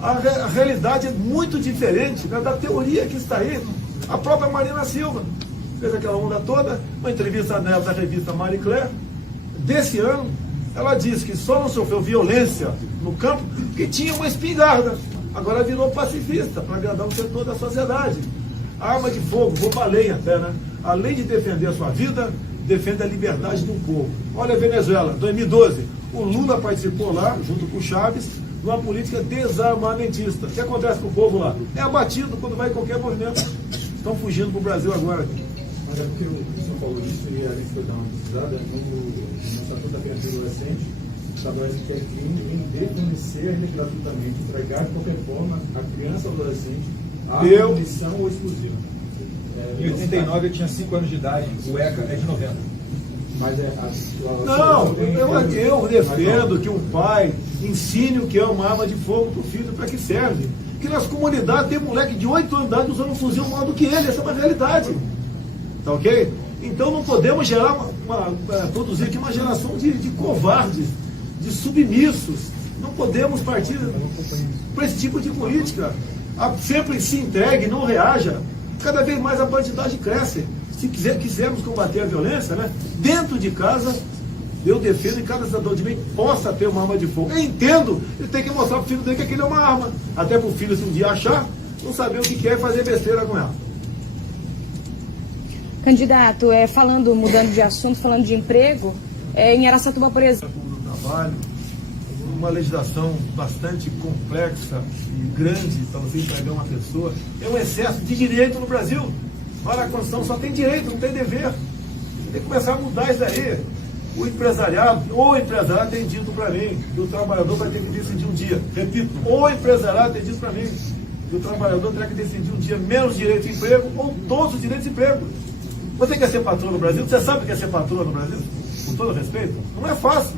A realidade é muito diferente, né, da teoria que está aí. A própria Marina Silva fez aquela onda toda, uma entrevista nela da revista Marie Claire, desse ano. Ela disse que só não sofreu violência no campo porque tinha uma espingarda. Agora virou pacifista, para agradar um setor da sociedade. A arma de fogo, rouba a lei até, né? Além de defender a sua vida, defende a liberdade do povo. Olha a Venezuela, 2012, o Lula participou lá, junto com o Chaves, de uma política desarmamentista. O que acontece com o povo lá? É abatido quando vai em qualquer movimento. Estão fugindo para o Brasil agora. Mas é porque o senhor falou isso e a gente foi dar uma pesquisada no Estatuto da Criança e Adolescente, estabelece que é crime em fornecer gratuitamente, entregar de qualquer forma a criança ou adolescente a munição ou explosiva. Em 89 eu tinha 5 anos de idade, o ECA é de 90. Mas não, eu defendo que o pai ensine o que é uma arma de fogo para o filho, para que serve. Que nas comunidades tem moleque de 8 anos de idade usando um fuzil maior do que ele, essa é uma realidade. Tá ok? Então não podemos gerar produzir aqui uma geração de covardes, de submissos. Não podemos partir para esse tipo de política. Sempre se entregue, não reaja. Cada vez mais a bandidagem cresce. Se quisermos combater a violência, né, dentro de casa, eu defendo que cada cidadão de bem possa ter uma arma de fogo. Eu entendo, ele tem que mostrar para o filho dele que aquilo é uma arma. Até para o filho, se um dia achar, não saber o que é e fazer besteira com ela. Candidato, mudando de assunto, falando de emprego, em Araçatuba, por exemplo. Trabalho, uma legislação bastante complexa e grande para você empregar uma pessoa. É um excesso de direito no Brasil. Olha, a Constituição só tem direito, não tem dever. Tem que começar a mudar isso daí. O empresariado tem dito para mim que o trabalhador vai ter que decidir um dia. Repito, o empresariado tem dito para mim que o trabalhador terá que decidir um dia menos direito de emprego ou todos os direitos de emprego. Você quer ser patrão no Brasil? Você sabe o que é ser patrão no Brasil? Com todo respeito? Não é fácil.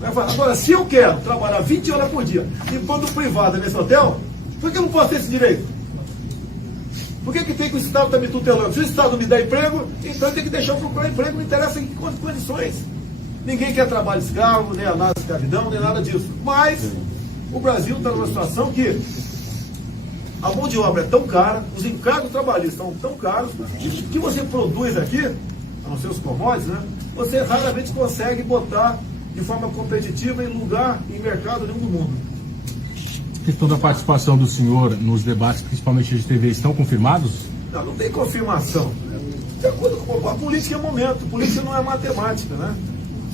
Não é fácil. Agora, se eu quero trabalhar 20 horas por dia e pôr no privado nesse hotel, por que eu não posso ter esse direito? Por que tem que o Estado estar me tutelando? Se o Estado me dá emprego, então ele tem que deixar eu procurar emprego, não interessa em quantas condições. Ninguém quer trabalho escravo, nem a nada de escravidão, nem nada disso. Mas o Brasil está numa situação que a mão de obra é tão cara, os encargos trabalhistas são tão caros, que você produz aqui, a não ser os commodities, né, você raramente consegue botar de forma competitiva em lugar, em mercado nenhum do mundo. A questão da participação do senhor nos debates, principalmente de TV, estão confirmados? Não tem confirmação. De acordo com a política é momento. Política não é matemática, né?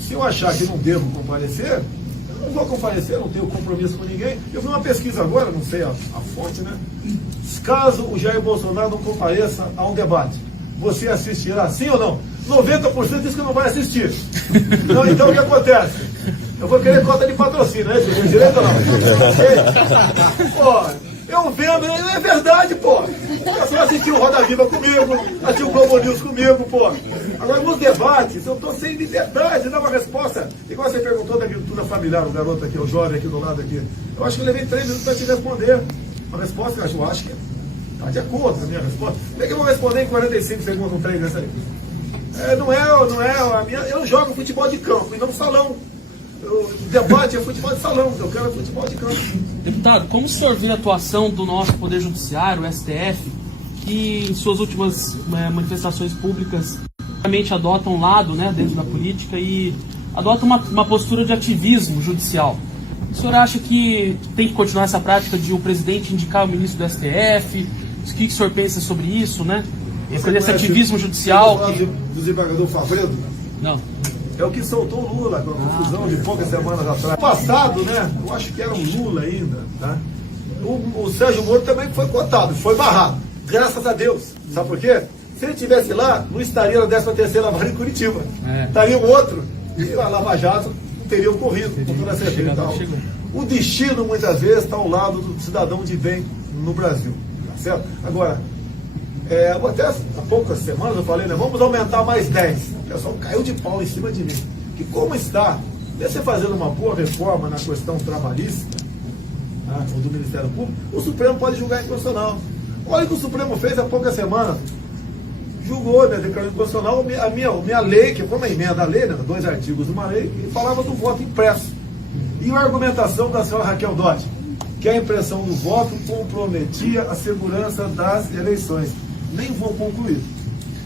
Se eu achar que não devo comparecer, eu não vou comparecer, não tenho compromisso com ninguém. Eu vi uma pesquisa agora, não sei a fonte, né? Caso o Jair Bolsonaro não compareça a um debate, você assistirá, sim ou não? 90% diz que não vai assistir. Então o que acontece? Eu vou querer cota de patrocínio, né? Tem direito ou não? Pô, eu vendo, é verdade, pô. Você assistiu o Roda Viva comigo, assistiu o Globo News comigo, pô. Agora, nos debates, eu estou sem liberdade, dá uma resposta. Igual você perguntou da agricultura familiar, o garoto aqui, o jovem aqui do lado aqui. Eu acho que eu levei 3 minutos para te responder. Uma resposta que eu acho que está de acordo com a minha resposta. Como é que eu vou responder em 45 segundos um trem dessa aí? Não é a minha. Eu jogo futebol de campo e não salão. O debate é futebol de salão, eu quero futebol de campo. Deputado, como o senhor vê a atuação do nosso Poder Judiciário, o STF, que em suas últimas manifestações públicas realmente adota um lado, né, dentro da política e adota uma postura de ativismo judicial? O senhor acha que tem que continuar essa prática de o presidente indicar o ministro do STF? O que o senhor pensa sobre isso, né? Esse ativismo judicial. Do desembargador Favredo? Não. É o que soltou o Lula com a confusão de poucas semanas atrás. Passado, né? Eu acho que era um Lula ainda, tá? O Sérgio Moro também foi cotado, foi barrado. Graças a Deus. Sabe por quê? Se ele estivesse lá, não estaria na 13ª Vara em Curitiba. Estaria um outro. E a Lava Jato não teria ocorrido, com toda certeza. Então, o destino, muitas vezes, está ao lado do cidadão de bem no Brasil. Tá certo? Agora, até há poucas semanas eu falei, né, vamos aumentar mais 10. O pessoal caiu de pau em cima de mim. Que como está, você fazendo uma boa reforma na questão trabalhista, né, ou do Ministério Público, o Supremo pode julgar inconstitucional. Olha o que o Supremo fez há poucas semanas. Julgou, né, declarou inconstitucional a minha lei, que foi uma emenda à lei, né, 2 artigos de uma lei, que falava do voto impresso. E a argumentação da senhora Raquel Dodge? que a impressão do voto comprometia a segurança das eleições. Nem vou concluir.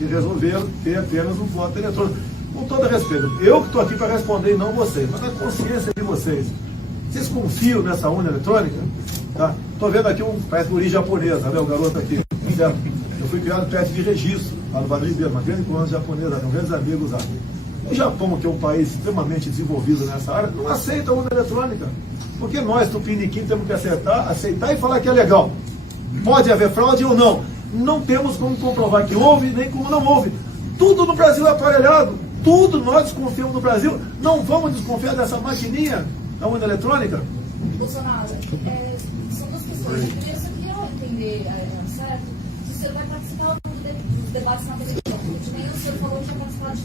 E resolveram ter apenas um voto eletrônico. Com todo respeito, eu que estou aqui para responder e não vocês, mas na consciência de vocês. Vocês confiam nessa urna eletrônica? Tá? Estou vendo aqui parece de origem japonesa, né, o garoto aqui. Eu fui criado perto de Registro, lá no Vale do Ribeiro, uma grande colônia japonesa, um grandes amigos lá. O Japão, que é um país extremamente desenvolvido nessa área, não aceita a urna eletrônica. Porque nós, tupiniquim, temos que aceitar e falar que é legal. Pode haver fraude ou não. Não temos como comprovar que houve, nem como não houve. Tudo no Brasil é aparelhado. Tudo nós desconfiamos no Brasil. Não vamos desconfiar dessa maquininha da urna eletrônica? Bolsonaro, são duas questões. Primeiro, eu só queria entender, certo, se o senhor vai participar dos debates na televisão. De manhã o senhor falou que ia participar de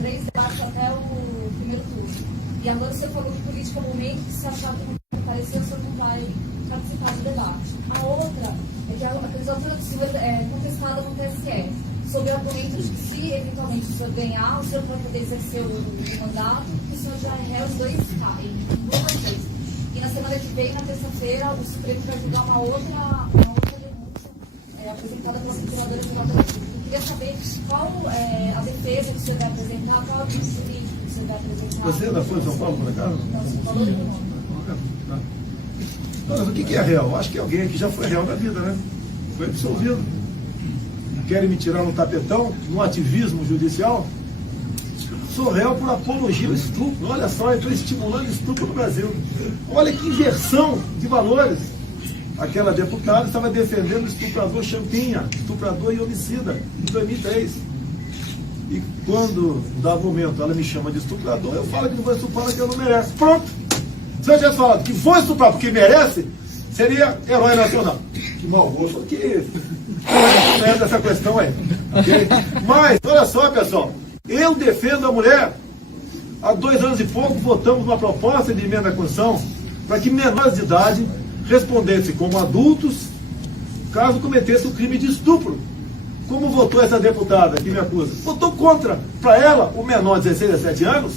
três debates até o primeiro turno. E agora o senhor falou que política é o momento que se achar que não aparecer, o senhor não vai participar do debate. A outra é que a candidatura do senhor é contestada no TSE, sob o argumento de que se eventualmente o senhor ganhar, o senhor vai poder exercer o mandato, que o senhor já é os dois vezes. E na semana que vem, na terça-feira, o Supremo vai julgar uma outra denúncia apresentada pela Procuradora-Geral da República. Eu queria saber qual a defesa que o senhor vai apresentar, qual é o tipo jurídico que o senhor vai apresentar. Você é da Folha de São Paulo, por acaso? Não, São Paulo não. Mas o que é real? Acho que alguém aqui já foi real na vida, né? Foi absolvido. Querem me tirar no tapetão, no ativismo judicial? Sou réu por apologia ao estupro. Olha só, eu estou estimulando estupro no Brasil. Olha que inversão de valores. Aquela deputada estava defendendo o estuprador Champinha, estuprador e homicida, em 2003. E quando, dá momento, ela me chama de estuprador, eu falo que não vou estuprar porque eu não mereço. Pronto! Se eu tivesse falado que vou estuprar porque merece, seria herói nacional. Que mau gosto, que não é dessa questão aí. Okay? Mas, olha só, pessoal, eu defendo a mulher. Há 2 anos e pouco votamos uma proposta de emenda à Constituição para que menores de idade respondessem como adultos caso cometesse o crime de estupro. Como votou essa deputada que me acusa? Votou contra. Para ela, o menor de 16 a 17 anos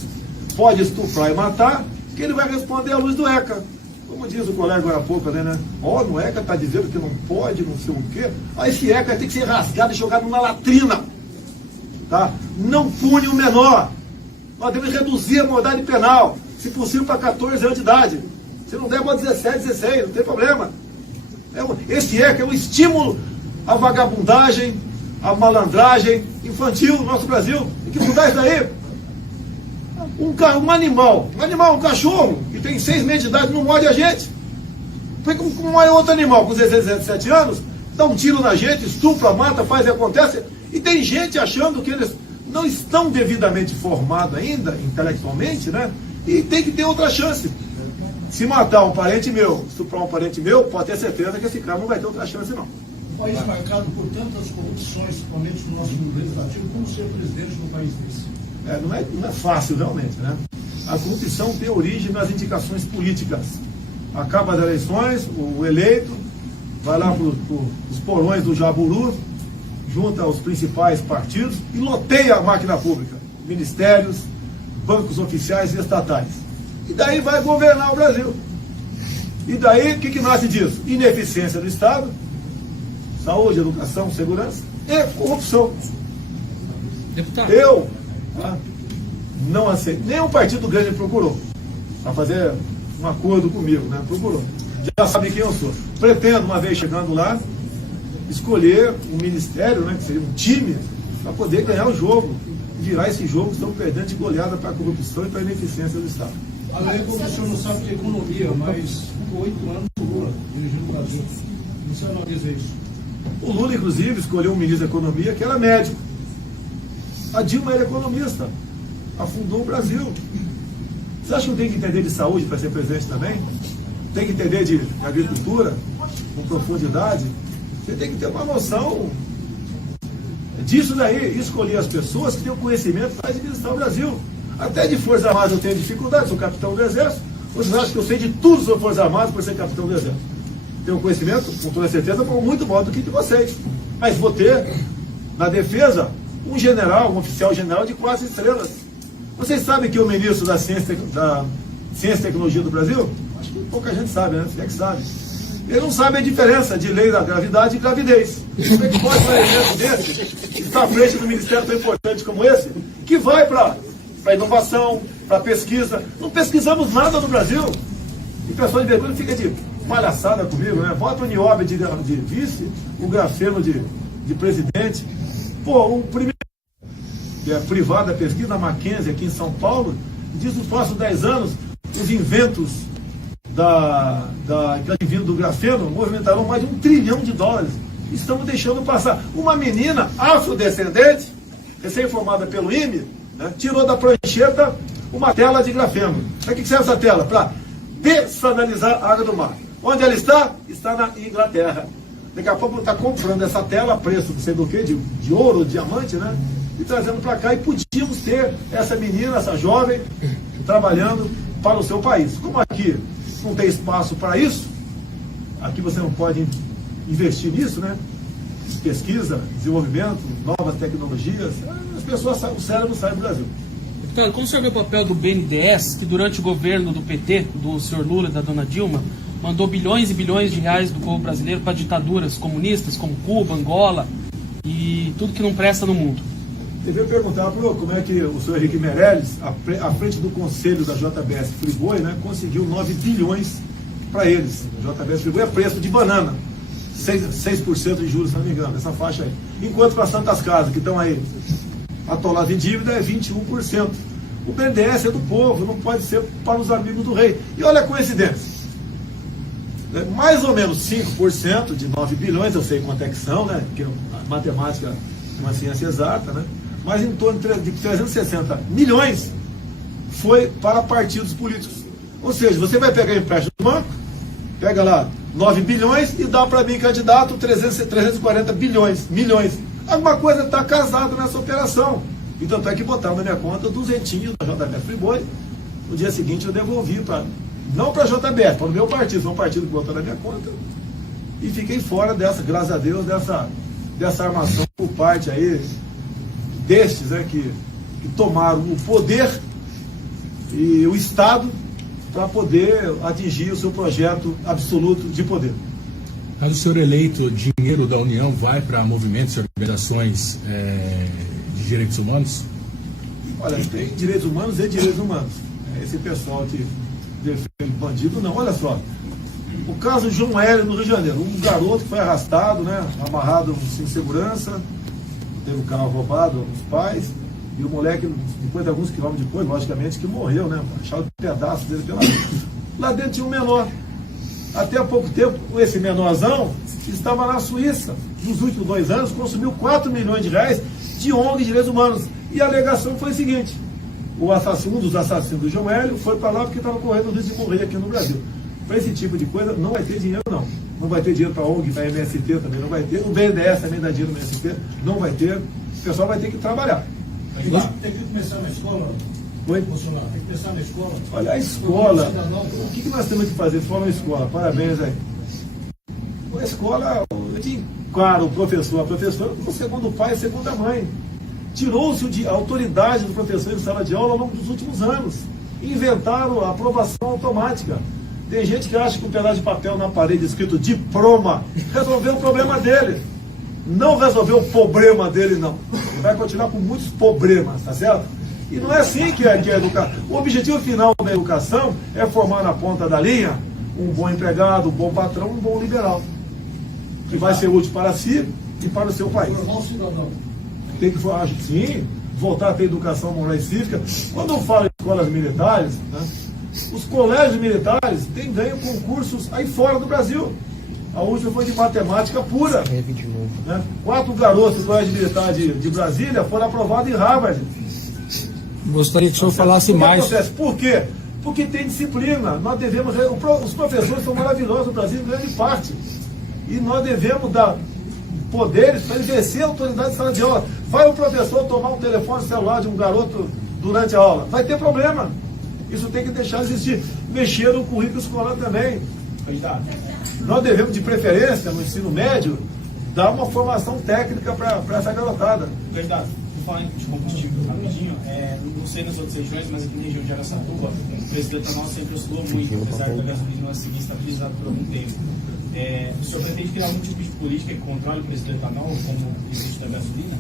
pode estuprar e matar, que ele vai responder à luz do ECA. Como diz o colega agora há pouco, né? No ECA está dizendo que não pode, não sei o quê. Aí esse ECA tem que ser rasgado e jogado numa latrina. Tá? Não pune o menor. Nós devemos reduzir a modalidade penal, se possível para 14 anos de idade. Se não der para 17, 16, não tem problema. Esse ECA é um estímulo à vagabundagem, à malandragem infantil no nosso Brasil. Tem que mudar isso daí. Um animal, um cachorro, que tem 6 meses de idade, não morde a gente. Porque como é outro animal com 16, 17 anos, dá um tiro na gente, estupra, mata, faz e acontece. E tem gente achando que eles não estão devidamente formados ainda, intelectualmente, né? E tem que ter outra chance. Se matar um parente meu, estuprar um parente meu, pode ter certeza que esse cara não vai ter outra chance, não. Um país marcado por tantas corrupções, principalmente no nosso mundo legislativo, como ser presidente de um país desse? Não é fácil, realmente, né? A corrupção tem origem nas indicações políticas. Acaba as eleições, o eleito vai lá para os porões do Jaburu, junta os principais partidos e loteia a máquina pública, ministérios, bancos oficiais e estatais. E daí vai governar o Brasil. E daí, o que nasce disso? Ineficiência do Estado, saúde, educação, segurança e corrupção. Deputado. Eu não aceito. Nenhum partido grande procurou para fazer um acordo comigo, né? Procurou. Já sabe quem eu sou. Pretendo, uma vez chegando lá, escolher um ministério, né, que seria um time, para poder ganhar o jogo. Virar esse jogo, estamos perdendo de goleada para a corrupção e para a ineficiência do Estado. Além do que o senhor não sabe de economia, mas ficou 8 anos o Lula dirigindo o Brasil. O senhor não diz isso? O Lula, inclusive, escolheu um ministro da Economia que era médico. A Dilma era economista. Afundou o Brasil. Você acha que não tem que entender de saúde para ser presidente também? Tem que entender de agricultura, com profundidade? Você tem que ter uma noção disso daí. Escolher as pessoas que têm o conhecimento para administrar o Brasil. Até de Forças Armadas eu tenho dificuldade, sou capitão do Exército. Vocês acham que eu sei de tudo sobre Forças Armadas por ser capitão do Exército? Tenho conhecimento, com toda certeza, muito maior do que de vocês. Mas vou ter, na defesa, um general, um oficial general de 4 estrelas. Vocês sabem que o ministro da Ciência e Tecnologia do Brasil Acho que pouca gente sabe, né? Você é que sabe. Ele não sabe a diferença de lei da gravidade e gravidez. Como é que pode um elemento desse estar à frente do ministério tão importante como esse, que vai para inovação, para pesquisa? Não pesquisamos nada no Brasil. E o pessoal de vergonha fica de palhaçada comigo, né? Bota o Nióbio de vice, o Grafeno de presidente. Pô, o primeiro privado da pesquisa, a Mackenzie, aqui em São Paulo, diz que nos próximos 10 anos, os inventos que vindo do grafeno movimentarão mais de $1 trilhão. Estamos deixando passar. Uma menina afrodescendente, recém-formada pelo IME, né, tirou da prancheta uma tela de grafeno. Para que serve essa tela? Para dessanalizar a água do mar. Onde ela está? Está na Inglaterra. Daqui a pouco está comprando essa tela a preço, não sei do que, de ouro, diamante, né? E trazendo para cá. E podíamos ter essa menina, essa jovem, trabalhando para o seu país. Como aqui não tem espaço para isso, aqui você não pode investir nisso, né? Pesquisa, desenvolvimento, novas tecnologias, as pessoas, o cérebro sai do Brasil. Deputado, como o senhor vê o papel do BNDES, que durante o governo do PT, do senhor Lula e da dona Dilma, mandou bilhões e bilhões de reais do povo brasileiro para ditaduras comunistas como Cuba, Angola e tudo que não presta no mundo? Devia perguntar como é que o senhor Henrique Meirelles, à frente do conselho da JBS Friboi, né, conseguiu 9 bilhões para eles. A JBS Friboi é preço de banana, 6% de juros, se não me engano, essa faixa aí. Enquanto para Santas Casas, que estão aí atoladas em dívida, é 21%. O BNDES é do povo, não pode ser para os amigos do rei. E olha a coincidência. Mais ou menos 5% de 9 bilhões, eu sei quanto é que são, né? Porque a matemática é uma ciência exata, né? Mas em torno de 360 milhões foi para partidos políticos. Ou seja, você vai pegar empréstimo do banco, pega lá 9 bilhões e dá para mim, candidato, 340 milhões. Alguma coisa está casada nessa operação. E tanto é que botaram na minha conta 200 da JBS Friboi. No dia seguinte eu devolvi não para a JBS, para o meu partido, foi um partido que botou na minha conta. E fiquei fora dessa, graças a Deus, dessa armação por parte aí destes, né, que tomaram o poder e o Estado para poder atingir o seu projeto absoluto de poder. Caso o senhor eleito, dinheiro da União vai para movimentos e organizações de direitos humanos? Olha, tem direitos humanos e direitos humanos. Esse pessoal que defende bandido, não. Olha só, o caso de João Hélio no Rio de Janeiro, um garoto que foi arrastado, né, amarrado sem segurança, teve o carro roubado, os pais, e o moleque, depois de alguns quilômetros depois, logicamente, que morreu, né? Acharam pedaços dele pela vida. Lá dentro tinha um menor. Até há pouco tempo, esse menorzão estava na Suíça. Nos últimos 2 anos, consumiu 4 milhões de reais de ONG de direitos humanos. E a alegação foi a seguinte: um dos assassinos do João Hélio foi para lá porque estava correndo o risco de morrer aqui no Brasil. Para esse tipo de coisa, não vai ter dinheiro, não. Não vai ter dinheiro para a ONG, para a MST também não vai ter. O BNDES também dá dinheiro no MST, não vai ter. O pessoal vai ter que trabalhar. Tem que começar na escola. Oi? Bolsonaro, tem que começar na escola. Olha, a escola. O que nós temos que fazer fora da escola? Parabéns aí. A escola, eu te encaro o professor, a professora, o segundo pai e segunda mãe. Tirou-se a autoridade do professor em sala de aula ao longo dos últimos anos. Inventaram a aprovação automática. Tem gente que acha que um pedaço de papel na parede escrito diploma resolveu o problema dele. Não resolveu o problema dele, não. Ele vai continuar com muitos problemas, tá certo? E não é assim que é educar. O objetivo final da educação é formar na ponta da linha um bom empregado, um bom patrão, um bom liberal. Que vai ser útil para si e para o seu país. Formar um cidadão. Tem que, sim, voltar a ter educação moral e cívica. Quando eu falo em escolas militares, né, os colégios militares têm ganho concursos aí fora do Brasil. A última foi de matemática pura. Né? 4 garotos do colégio militar de Brasília foram aprovados em Harvard. Gostaria que o senhor falasse mais. Acontece? Por quê? Porque tem disciplina. Nós devemos. Os professores são maravilhosos no Brasil, em grande parte. E nós devemos dar poderes para exercer a autoridade de sala de aula. Vai o professor tomar um telefone celular de um garoto durante a aula? Vai ter problema. Isso tem que deixar de existir. Mexer no currículo escolar também. Nós devemos, de preferência, no ensino médio, dar uma formação técnica para essa garotada. Verdade. falar de combustível rapidinho, não sei nas outras regiões, mas aqui na região de Araçatuba, o preço do etanol sempre oscilou muito, apesar da gasolina seguir estabilizado por algum tempo. O senhor pretende criar algum tipo de política que controle o preço do etanol, como o preço da gasolina?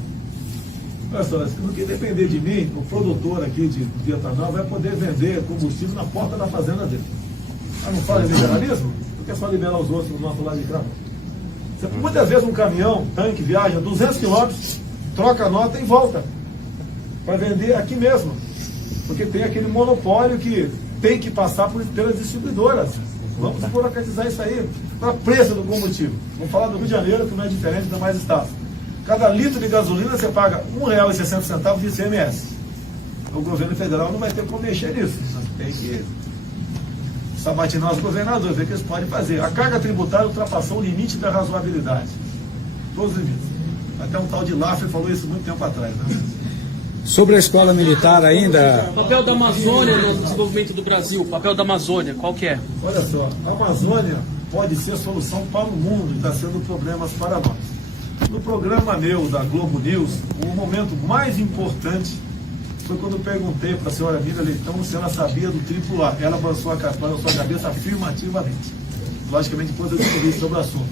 Olha só, no que depender de mim, o produtor aqui de etanol vai poder vender combustível na porta da fazenda dele. Não fala em liberalismo? Por que só liberar os outros do nosso lado de cá? Muitas vezes um caminhão, tanque, viaja 200 quilômetros, troca a nota e volta para vender aqui mesmo, porque tem aquele monopólio que tem que passar pelas distribuidoras. Vamos burocratizar isso aí. Para preço do combustível, vamos falar do Rio de Janeiro, que não é diferente dos demais estados. Cada litro de gasolina você paga R$ 1,60 de ICMS. O governo federal não vai ter como mexer nisso. Tem que sabatinar os governadores, ver o que eles podem fazer. A carga tributária ultrapassou o limite da razoabilidade. Todos os limites. Até um tal de Laffer falou isso muito tempo atrás. Né? Sobre a escola militar ainda... O papel da Amazônia no desenvolvimento do Brasil, o papel da Amazônia, qual que é? Olha só, a Amazônia pode ser solução para o mundo e está sendo problemas para nós. No programa meu da Globo News, o momento mais importante foi quando eu perguntei para a senhora Mira Leitão se ela sabia do AAA. Ela balançou a cabeça afirmativamente. Logicamente, depois eu descobri sobre o assunto.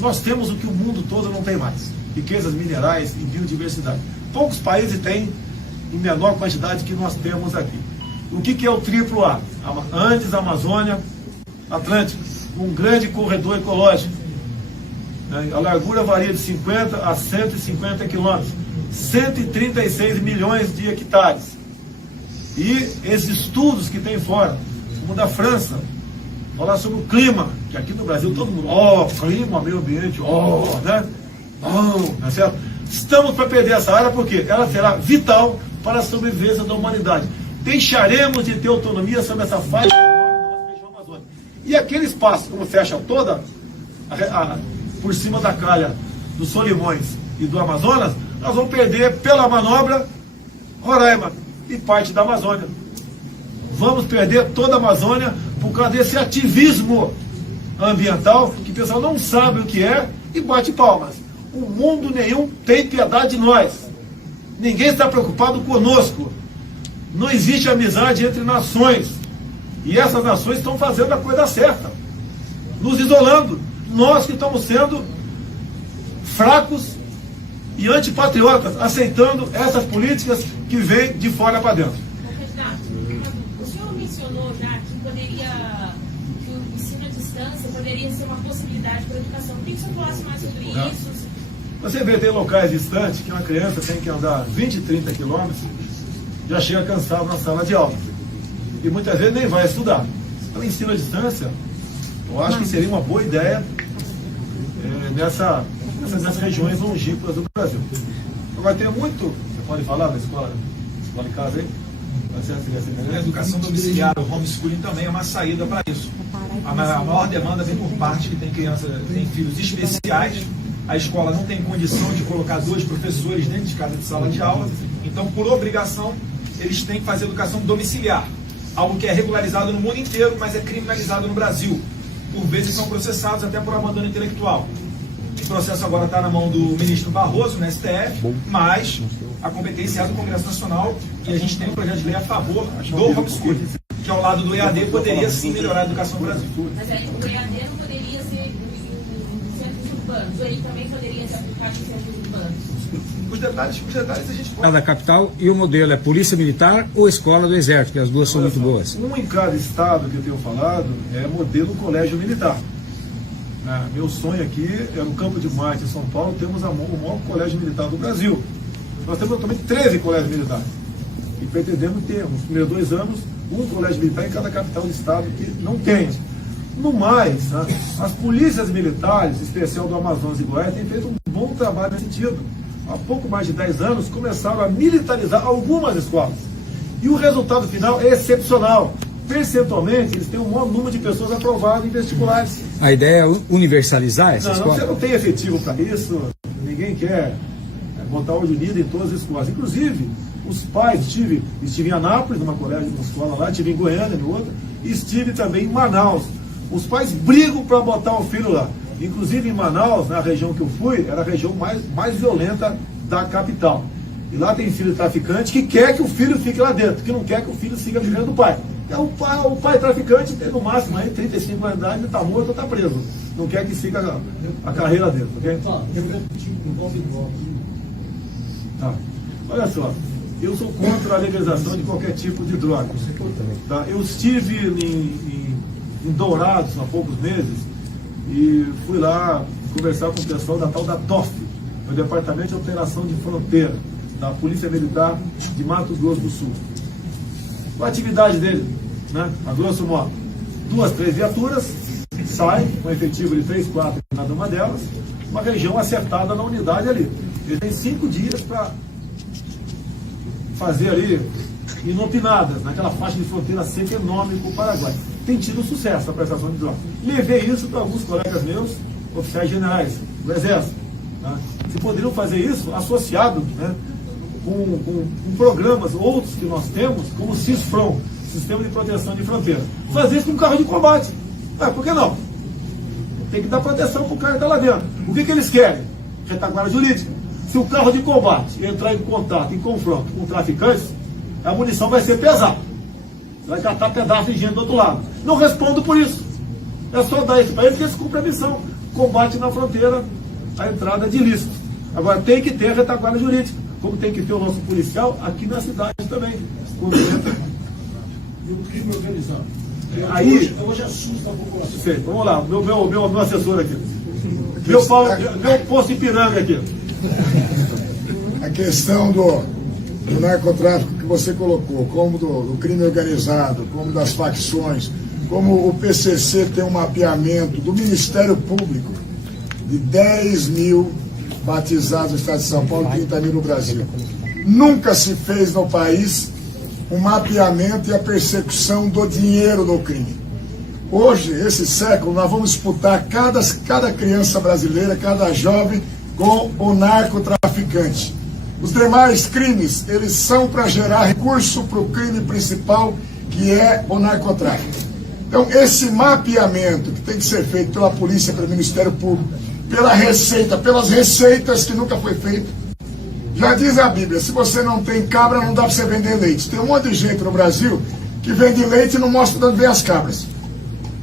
Nós temos o que o mundo todo não tem mais: riquezas minerais e biodiversidade. Poucos países têm em menor quantidade que nós temos aqui. O que é o AAA? Andes, Amazônia, Atlântico, um grande corredor ecológico. A largura varia de 50 a 150 quilômetros, 136 milhões de hectares. E esses estudos que tem fora, como da França, falar sobre o clima, que aqui no Brasil todo mundo, clima, meio ambiente, né? Tá certo? Estamos para perder essa área porque ela será vital para a sobrevivência da humanidade. Deixaremos de ter autonomia sobre essa faixa do nosso região amazônica. E aquele espaço, como fecha toda por cima da calha dos Solimões e do Amazonas, nós vamos perder pela manobra Roraima e parte da Amazônia. Vamos perder toda a Amazônia por causa desse ativismo ambiental que o pessoal não sabe o que é e bate palmas. O mundo nenhum tem piedade de nós. Ninguém está preocupado conosco. Não existe amizade entre nações. E essas nações estão fazendo a coisa certa, nos isolando. Nós que estamos sendo fracos e antipatriotas, aceitando essas políticas que vêm de fora para dentro. O senhor mencionou já que o ensino à distância poderia ser uma possibilidade para a educação. Queria que o senhor falasse mais sobre isso. Você vê, tem locais distantes que uma criança tem que andar 20, 30 quilômetros, já chega cansado na sala de aula. E muitas vezes nem vai estudar. Então, ensino à distância, eu acho que seria uma boa ideia nessas regiões longínquas do Brasil. Agora, tem muito, você pode falar da escola de casa aí? A educação domiciliar, o homeschooling também é uma saída para isso. A maior demanda vem por parte que tem filhos especiais. A escola não tem condição de colocar 2 professores dentro de cada sala de aula. Então, por obrigação, eles têm que fazer educação domiciliar. Algo que é regularizado no mundo inteiro, mas é criminalizado no Brasil. Por vezes são processados até por abandono intelectual. O processo agora está na mão do ministro Barroso, no STF, mas a competência é do Congresso Nacional e a gente tem um projeto de lei a favor do homeschooling, que ao lado do EAD poderia sim melhorar a educação no Brasil. Mas aí o EAD não poderia ser em centros urbanos, ou ele também poderia ser aplicado em centros urbanos? Os detalhes a gente pode... da capital, e o modelo é polícia militar ou escola do exército, que as duas são muito boas. Um em cada estado que eu tenho falado é modelo colégio militar. Meu sonho aqui é no Campo de Marte, em São Paulo, temos o maior colégio militar do Brasil. Nós temos também 13 colégios militares. E pretendemos ter, nos primeiros 2 anos, um colégio militar em cada capital do estado que não tem. No mais, as polícias militares, em especial do Amazonas e Goiás, têm feito um bom trabalho nesse sentido. Há pouco mais de 10 anos, começaram a militarizar algumas escolas. E o resultado final é excepcional. Percentualmente, eles têm um maior número de pessoas aprovadas em vestibulares. A ideia é universalizar essa escola? Você não tem efetivo para isso. Ninguém quer botar olho unido em todas as escolas. Inclusive, os pais, estive em Anápolis, numa escola lá, estive em Goiânia, em outra, e estive também em Manaus. Os pais brigam para botar o filho lá. Inclusive em Manaus, na região que eu fui, era a região mais violenta da capital. E lá tem filho traficante que quer que o filho fique lá dentro, que não quer que o filho siga vivendo do pai. Então, o pai traficante tem no máximo aí 35 anos de idade, está morto ou está preso. Não quer que siga a carreira dele, ok? Tá. Olha só, eu sou contra a legalização de qualquer tipo de droga. Tá? Eu estive em Dourados há poucos meses e fui lá conversar com o pessoal da tal da TOF, o Departamento de Operação de Fronteira, da Polícia Militar de Mato Grosso do Sul. Qual a atividade dele? Né? A grosso modo, 2, 3 viaturas, sai com um efetivo de 3, 4 em cada uma delas, uma região acertada na unidade ali. Ele tem 5 dias para fazer ali inopinadas, naquela faixa de fronteira seca enorme com o Paraguai. Tem tido sucesso a prestação de drogas. Levei isso para alguns colegas meus, oficiais generais do Exército. Tá? Se poderiam fazer isso associado, né, com programas, outros que nós temos, como o CISFRON, Sistema de Proteção de Fronteira. Fazer isso com carro de combate. Por que não? Tem que dar proteção para o cara que está lá dentro. O que eles querem? Retaguarda jurídica. Se o carro de combate entrar em contato, em confronto com traficantes, a munição vai ser pesada. Você vai catar pedaço de gente do outro lado. Não respondo por isso. É só dar isso para eles que eles cumprem a missão. Combate na fronteira, a entrada de ilícito. Agora tem que ter a retaguarda jurídica, como tem que ter o nosso policial aqui na cidade também. E o crime organizado? Aí, hoje assusta a população. Sei, vamos lá, meu assessor aqui. Meu posto Ipiranga aqui. A questão do narcotráfico que você colocou, como do crime organizado, como das facções, como o PCC tem um mapeamento do Ministério Público de 10 mil batizados no estado de São Paulo e 30 mil no Brasil. Nunca se fez no país o mapeamento e a persecução do dinheiro do crime. Hoje, esse século, nós vamos disputar cada criança brasileira, cada jovem com o narcotraficante. Os demais crimes, eles são para gerar recurso para o crime principal, que é o narcotráfico. Então, esse mapeamento que tem que ser feito pela polícia, pelo Ministério Público, pela Receita, pelas receitas que nunca foi feito. Já diz a Bíblia, se você não tem cabra, não dá para você vender leite. Tem um monte de gente no Brasil que vende leite e não mostra de onde vem as cabras.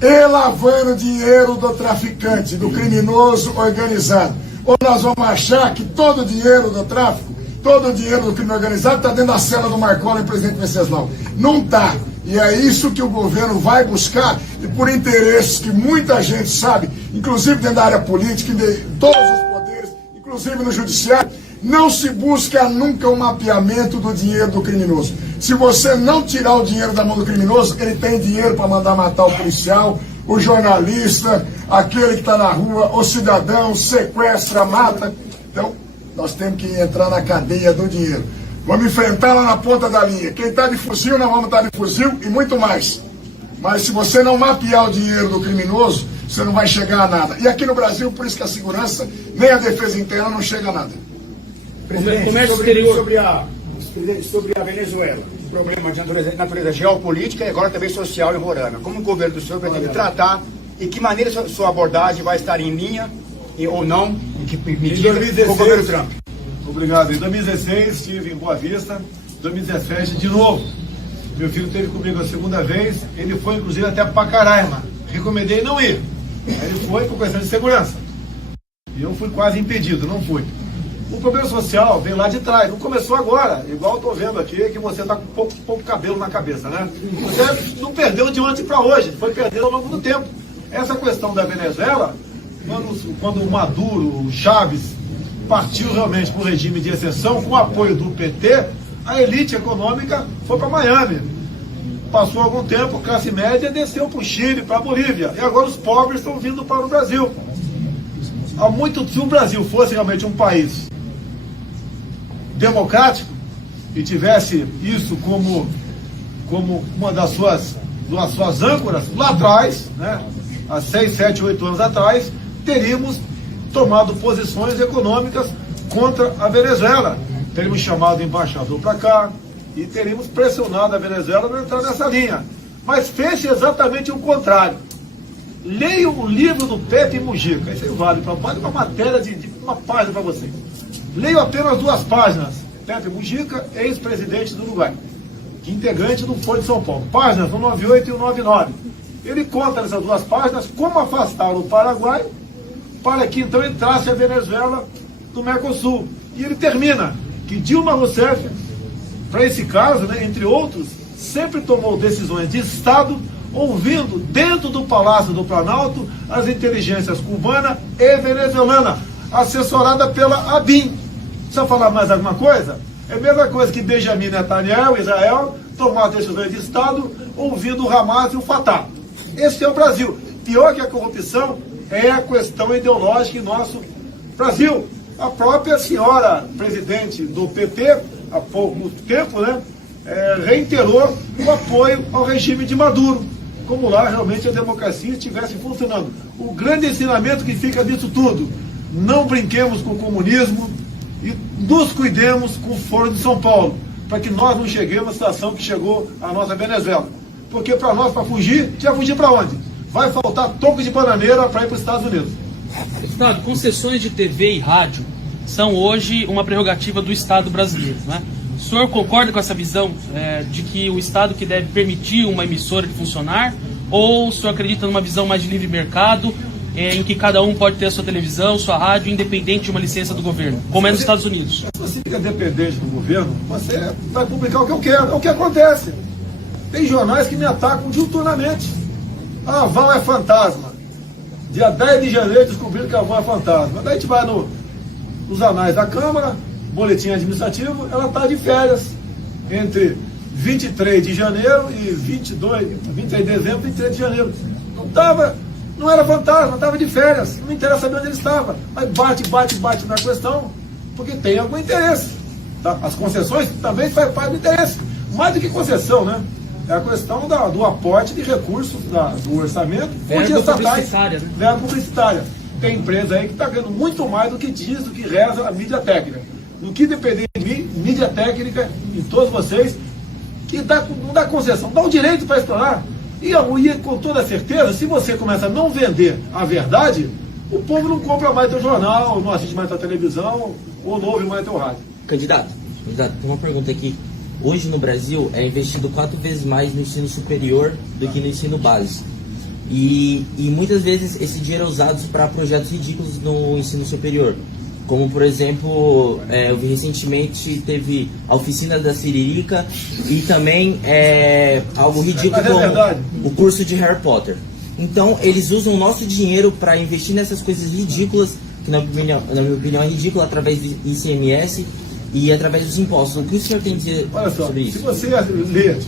E lavando dinheiro do traficante, do criminoso organizado. Ou nós vamos achar que todo o dinheiro do tráfico, todo o dinheiro do crime organizado está dentro da cela do Marcola e presidente Venceslau. Não está. E é isso que o governo vai buscar, e por interesses que muita gente sabe, inclusive dentro da área política, de todos os poderes, inclusive no judiciário, não se busca nunca o mapeamento do dinheiro do criminoso. Se você não tirar o dinheiro da mão do criminoso, ele tem dinheiro para mandar matar o policial, o jornalista, aquele que está na rua, o cidadão, sequestra, mata. Então, nós temos que entrar na cadeia do dinheiro. Vamos enfrentar lá na ponta da linha. Quem está de fuzil, nós vamos estar de fuzil e muito mais. Mas se você não mapear o dinheiro do criminoso, você não vai chegar a nada. E aqui no Brasil, por isso que a segurança, nem a defesa interna não chega a nada. Comércio exterior. Sobre a Venezuela, o problema de natureza geopolítica e agora também social em Roraima. Como o governo do senhor pretende tratar e que maneira sua abordagem vai estar em linha ou não, em que medida com o governo Trump? Obrigado. Em 2016 estive em Boa Vista, em 2017 de novo. Meu filho esteve comigo a segunda vez, ele foi inclusive até Pacaraima. Recomendei não ir. Aí ele foi por questão de segurança. E eu fui quase impedido, não fui. O problema social vem lá de trás, não começou agora, igual eu estou vendo aqui, que você está com pouco cabelo na cabeça, né? Você não perdeu de ontem para hoje, foi perdendo ao longo do tempo. Essa questão da Venezuela, quando o Maduro, o Chaves, partiu realmente para o regime de exceção, com o apoio do PT, a elite econômica foi para Miami. Passou algum tempo, classe média desceu para o Chile, para a Bolívia, e agora os pobres estão vindo para o Brasil. Se o Brasil fosse realmente um país democrático e tivesse isso como uma das suas âncoras, lá atrás, né, há 6, 7, 8 anos atrás, teríamos tomado posições econômicas contra a Venezuela. Teríamos chamado o embaixador para cá e teríamos pressionado a Venezuela para entrar nessa linha. Mas fez exatamente o contrário. Leia o livro do Pepe Mujica, isso aí vale uma matéria de uma página para vocês. Leio apenas 2 páginas. Pepe Mujica, ex-presidente do Uruguai, integrante do Foro de São Paulo. Páginas no 98 e o 99. Ele conta nessas duas páginas como afastaram o Paraguai para que então entrasse a Venezuela do Mercosul. E ele termina que Dilma Rousseff, para esse caso, né, entre outros, sempre tomou decisões de Estado, ouvindo dentro do Palácio do Planalto as inteligências cubana e venezuelana, assessorada pela ABIN. Precisa falar mais alguma coisa? É a mesma coisa que Benjamin Netanyahu, Israel, tomar decisões de Estado, ouvindo o Hamas e o Fatah. Esse é o Brasil. Pior que a corrupção é a questão ideológica em nosso Brasil. A própria senhora presidente do PP, há pouco tempo, né, reiterou o apoio ao regime de Maduro, como lá realmente a democracia estivesse funcionando. O grande ensinamento que fica disso tudo: não brinquemos com o comunismo e nos cuidemos com o Foro de São Paulo, para que nós não cheguemos à situação que chegou a nossa Venezuela. Porque para nós, para fugir, a gente vai fugir para onde? Vai faltar toco de bananeira para ir para os Estados Unidos. Deputado, concessões de TV e rádio são hoje uma prerrogativa do Estado brasileiro, né? O senhor concorda com essa visão de que o Estado que deve permitir uma emissora de funcionar, ou o senhor acredita numa visão mais de livre mercado, em que cada um pode ter a sua televisão, sua rádio, independente de uma licença do governo, como é nos Estados Unidos? Se você fica dependente do governo, você vai publicar o que eu quero. É o que acontece. Tem jornais que me atacam diuturnamente. A Val é fantasma. Dia 10 de janeiro descobriram que a Val é fantasma. Daí a gente vai nos anais da Câmara, boletim administrativo, ela está de férias entre 23 de janeiro e 23 de dezembro e 23 de janeiro. Não era fantasma, estava de férias, não interessa saber onde ele estava. Mas bate na questão, porque tem algum interesse. Tá? As concessões também fazem parte do interesse. Mais do que concessão, né? É a questão do aporte de recursos do orçamento, verba publicitária, né? Verba publicitária. Tem empresa aí que está ganhando muito mais do que diz, do que reza a mídia técnica. No que depender de mim, mídia técnica e todos vocês, que não dá concessão, dá o direito para explorar. E com toda certeza, se você começa a não vender a verdade, o povo não compra mais teu jornal, não assiste mais tua televisão, ou não ouve mais teu rádio. Candidato, tem uma pergunta aqui. Hoje no Brasil é investido 4 vezes mais no ensino superior do que no ensino básico. E muitas vezes esse dinheiro é usado para projetos ridículos no ensino superior. Como, por exemplo, eu vi recentemente, teve a oficina da Siririca e também algo ridículo como o curso de Harry Potter. Então, eles usam o nosso dinheiro para investir nessas coisas ridículas, que na minha opinião é ridícula, através do ICMS e através dos impostos. O que o senhor tem a dizer sobre isso? Se você ler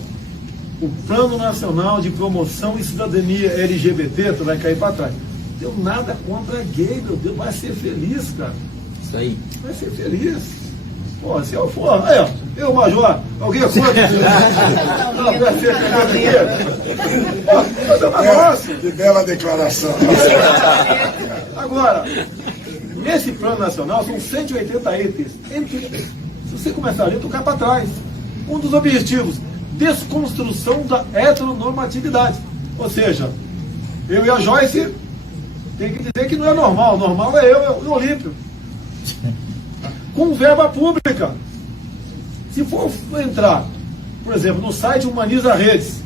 o Plano Nacional de Promoção e Cidadania LGBT, tu vai cair para trás. Não tenho nada contra gay, meu Deus, vai ser feliz, cara. Isso aí. Vai ser feliz. Pô, se eu for. Aí, ó, eu, Major, alguém é contra? Não, vai ser feliz aqui. Pô, que bela declaração. Agora, nesse Plano Nacional são 180 itens. Se você começar a ler, tu cai para trás. Um dos objetivos, desconstrução da heteronormatividade. Ou seja, eu e a Joyce tem que dizer que não é normal. Normal é eu e o Olímpio. Com verba pública. Se for entrar, por exemplo, no site Humaniza Redes,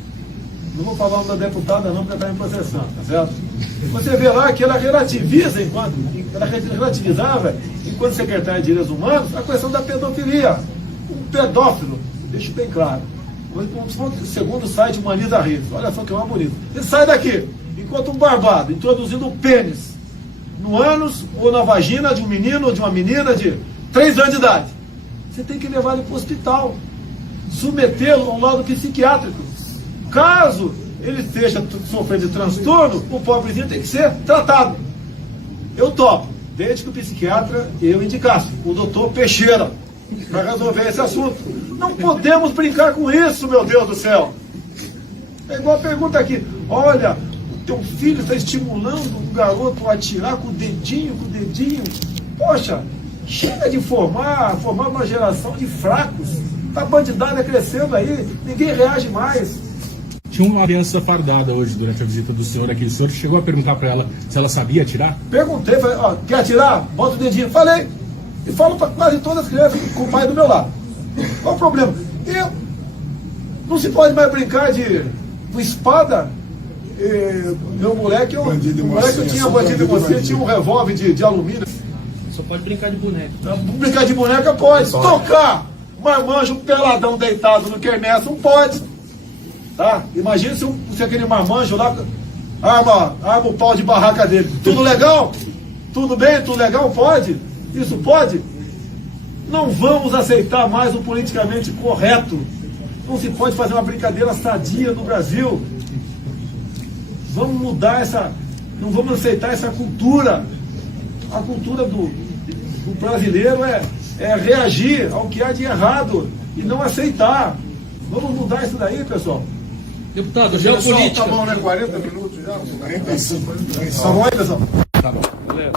não vou falar o nome da deputada não, porque está em processão, tá certo? Você vê lá que ela relativiza, ela relativizava, enquanto secretária de Direitos Humanos, a questão da pedofilia. Um pedófilo, deixo bem claro. Segundo o site Humaniza Redes, olha só que é uma bonita. Ele sai daqui, enquanto um barbado, introduzindo o pênis no ânus ou na vagina de um menino ou de uma menina de 3 anos de idade. Você tem que levar ele para o hospital, submetê-lo a um lado psiquiátrico. Caso ele esteja sofrendo de transtorno, o pobrezinho tem que ser tratado. Eu topo, desde que o psiquiatra eu indicasse, o doutor Peixeira, para resolver esse assunto. Não podemos brincar com isso, meu Deus do céu. É igual a pergunta aqui. Olha, o teu filho está estimulando o garoto a atirar com o dedinho. Poxa, chega de formar uma geração de fracos. Está a bandidada crescendo aí, ninguém reage mais. Tinha uma criança fardada hoje durante a visita do senhor aqui. O senhor chegou a perguntar para ela se ela sabia atirar? Perguntei, falei, ó, quer atirar? Bota o dedinho. Falei. E falo para quase todas as crianças com o pai do meu lado. Qual o problema? Não se pode mais brincar de espada. Meu moleque, eu tinha bandido de você, tinha um revólver de alumínio. Só pode brincar de boneca. Brincar de boneca pode. Tocar marmanjo peladão deitado no quermesse, não pode. Tá? Imagina se aquele marmanjo lá arma o pau de barraca dele. Tudo legal? Tudo bem? Tudo legal? Pode? Isso pode? Não vamos aceitar mais o politicamente correto. Não se pode fazer uma brincadeira sadia no Brasil. Vamos mudar não vamos aceitar essa cultura. A cultura do brasileiro é reagir ao que há de errado e não aceitar. Vamos mudar isso daí, pessoal. Deputado, geopolítica. Tá bom, né? 40 minutos já? 45. Tá bom aí, pessoal? Tá bom. Valeu.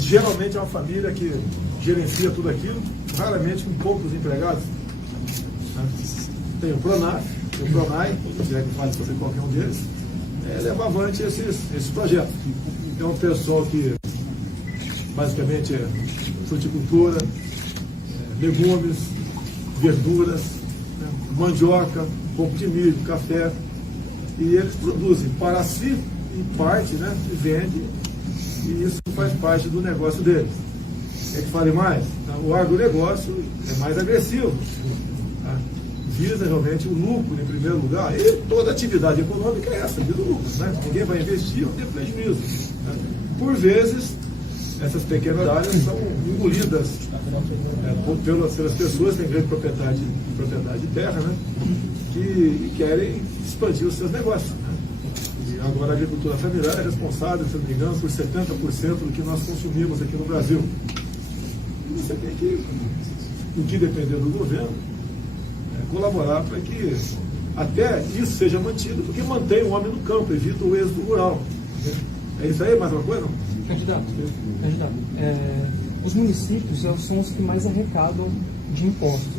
Geralmente é uma família que gerencia tudo aquilo, raramente com poucos empregados. Tem o Pronaf, tem o Pronai, se tiver que fale sobre qualquer um deles, leva avante esses projetos. É um pessoal que basicamente é fruticultura, legumes, verduras, mandioca, um pouco de milho, café, e eles produzem para si em parte, e vende, e isso faz parte do negócio deles. Quer que fale mais? O agronegócio é mais agressivo, tá? Visa realmente o lucro em primeiro lugar, e toda atividade econômica é essa, visa o lucro, Ninguém vai investir ou ter prejuízo. Por vezes, essas pequenas áreas são engolidas pelas pessoas que têm grande propriedade de terra, que querem expandir os seus negócios. E agora a agricultura familiar é responsável, se não me engano, por 70% do que nós consumimos aqui no Brasil. E você tem que, no que depender do governo, colaborar para que até isso seja mantido, porque mantém o homem no campo, evita o êxodo rural. É isso aí, mais uma coisa? Candidato, os municípios são os que mais arrecadam de impostos,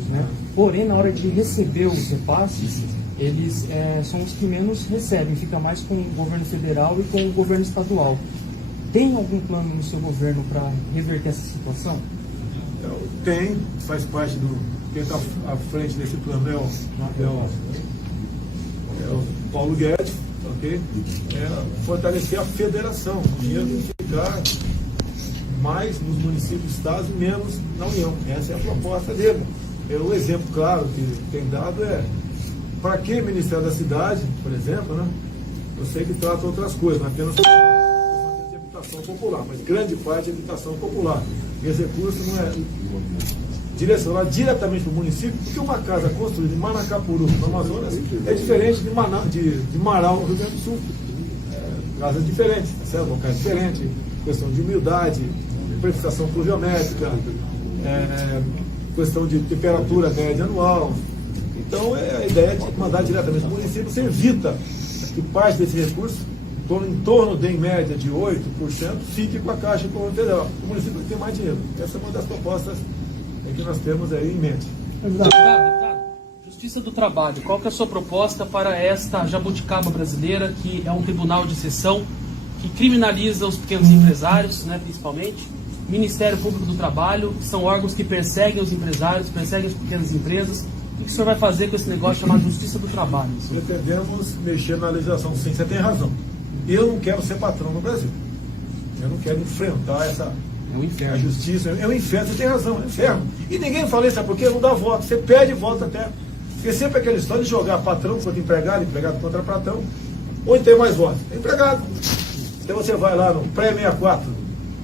Porém, na hora de receber os repasses, eles são os que menos recebem, fica mais com o governo federal e com o governo estadual. Tem algum plano no seu governo para reverter essa situação? Tem, faz parte do... Quem está à frente desse plano é o Paulo Guedes, ok? Fortalecer a federação, o dinheiro ficar mais nos municípios e estados e menos na União. Essa é a proposta dele. O exemplo claro que tem dado para que Ministério da Cidade, por exemplo, eu sei que trata outras coisas, não apenas de habitação popular, mas grande parte é habitação popular. E esse recurso não é direcionado diretamente para o município, porque uma casa construída em Manacapuru, no Amazonas, é diferente de Marau, no Rio Grande do Sul. Casas diferentes, locais diferentes, questão de humildade, precipitação pluviométrica, questão de temperatura média anual. Então, a ideia é de mandar diretamente para o município, você evita que parte desse recurso, em torno de, em média, de 8%, fique com a Caixa Econômica Federal. O município tem mais dinheiro. Essa é uma das propostas que nós temos aí em mente. Deputado, Justiça do Trabalho, qual que é a sua proposta para esta jabuticaba brasileira, que é um tribunal de exceção, que criminaliza os pequenos empresários, principalmente, Ministério Público do Trabalho, que são órgãos que perseguem os empresários, perseguem as pequenas empresas. O que o senhor vai fazer com esse negócio chamado Justiça do Trabalho? Pretendemos mexer na legislação, sim, você tem razão. Eu não quero ser patrão no Brasil. Eu não quero enfrentar a justiça. É um inferno, você tem razão, é um inferno. E ninguém fala isso, porque não dá voto. Você perde voto até. Porque sempre aquela história de jogar patrão contra empregado, empregado contra patrão. Onde tem mais votos? É empregado. Então você vai lá no pré-64.